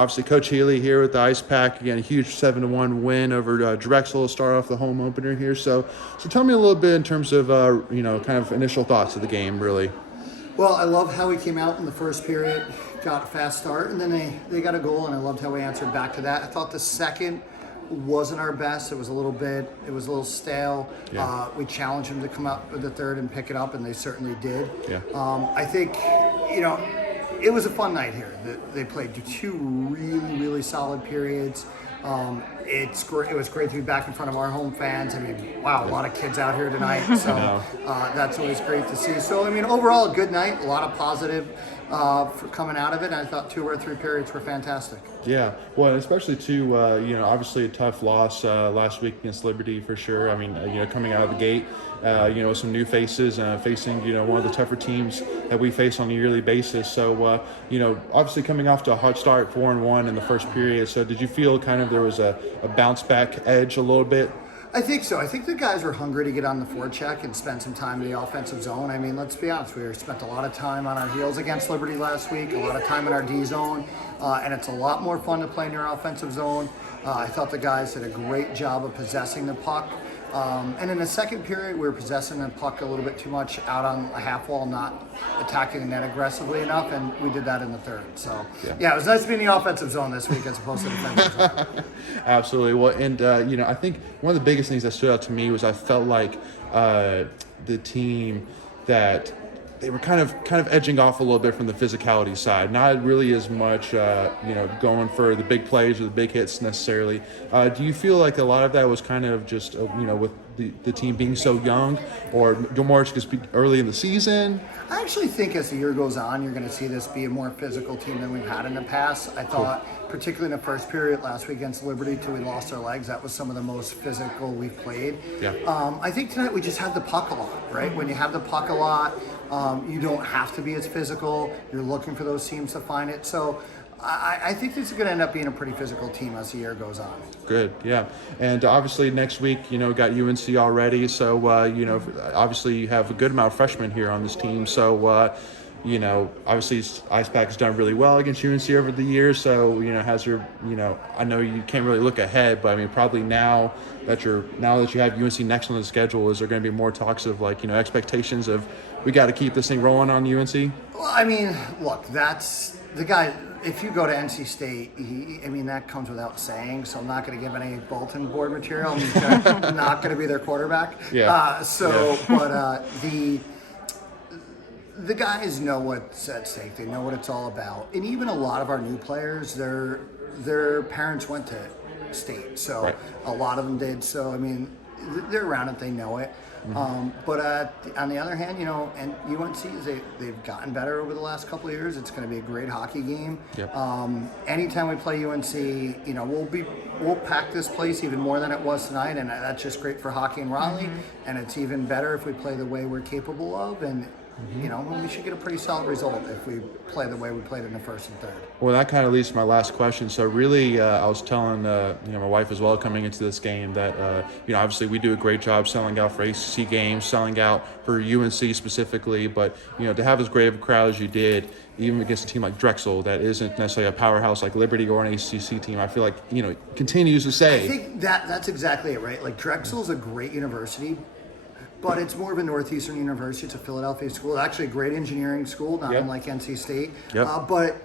Obviously, Coach Healy here with the IcePack. Again, a huge 7-1 win over Drexel to start off the home opener here. So tell me a little bit in terms of, kind of initial thoughts of the game, really. Well, I love how we came out in the first period, got a fast start, and then they got a goal, and I loved how we answered back to that. I thought the second wasn't our best. It was a little stale. Yeah. We challenged them to come out with the third and pick it up, and they certainly did. Yeah. I think, it was a fun night here. They played two really solid periods. It was great to be back in front of our home fans. I mean, wow, a lot of kids out here tonight. So that's always great to see. So, I mean, overall, a good night. A lot of positive for coming out of it. And I thought 2 or 3 periods were fantastic. Yeah, well, especially too, obviously a tough loss last week against Liberty for sure. I mean, coming out of the gate, some new faces, facing, one of the tougher teams that we face on a yearly basis. So, obviously coming off to a hot start, 4-1 in the first period. So did you feel kind of there was a bounce back edge a little bit? I think so. I think the guys were hungry to get on the forecheck and spend some time in the offensive zone. I mean, let's be honest, we spent a lot of time on our heels against Liberty last week, a lot of time in our D zone, and it's a lot more fun to play in your offensive zone. I thought the guys did a great job of possessing the puck. And in the second period, we were possessing the puck a little bit too much out on a half wall, not attacking the net aggressively enough, and we did that in the third. So, yeah, it was nice to be in the offensive zone this week as opposed to the defensive zone. Absolutely. Well, and, I think one of the biggest things that stood out to me was I felt like the team that they were kind of edging off a little bit from the physicality side, not really as much, going for the big plays or the big hits necessarily. Do you feel like a lot of that was kind of just, with the team being so young, or more just early in the season? I actually think as the year goes on, you're going to see this be a more physical team than we've had in the past. I thought, particularly in the first period last week against Liberty till we lost our legs, that was some of the most physical we've played. Yeah. I think tonight we just had the puck a lot, right? When you have the puck a lot, you don't have to be as physical. You're looking for those teams to find it. So I think this is going to end up being a pretty physical team as the year goes on. Good, yeah. And obviously next week, got UNC already. So, obviously you have a good amount of freshmen here on this team. So, obviously IcePack has done really well against UNC over the years. So, has your, I know you can't really look ahead, but I mean, probably now that you have UNC next on the schedule, is there going to be more talks of expectations of we got to keep this thing rolling on UNC? Well, I mean, look, that's the guy. If you go to NC State, that comes without saying. So I'm not going to give any bulletin board material. I'm not going to be their quarterback. Yeah. But the guys know what's at stake. They know what it's all about. And even a lot of our new players, their parents went to state, so right. A lot of them did. So I mean, they're around it. They know it. But on the other hand, and UNC, they've gotten better over the last couple of years. It's going to be a great hockey game. Yep. Anytime we play UNC, we'll pack this place even more than it was tonight, and that's just great for hockey in Raleigh. And it's even better if we play the way we're capable of, and we should get a pretty solid result if we play the way we played in the first and third. Well, that kind of leads to my last question. So really, I was telling my wife as well coming into this game that obviously we do a great job selling out for ACC games, selling out for UNC specifically, but to have as great of a crowd as you did, even against a team like Drexel that isn't necessarily a powerhouse like Liberty or an ACC team, I feel like continues to say. I think that's exactly it, right? Like Drexel's a great university, but it's more of a Northeastern university. It's a Philadelphia school. It's actually a great engineering school, not unlike NC State. Yep. But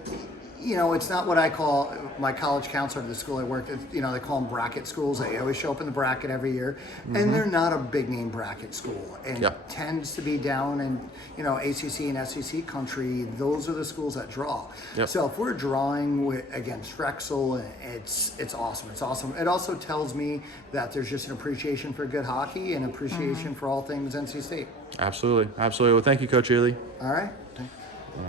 it's not what I call my college counselor to the school I worked at. They call them bracket schools. They always show up in the bracket every year, and they're not a big name bracket school. And tends to be down in ACC and SEC country. Those are the schools that draw. Yep. So if we're drawing against Drexel, it's awesome. It's awesome. It also tells me that there's just an appreciation for good hockey and appreciation for all things NC State. Absolutely. Well, thank you, Coach Healy. All right.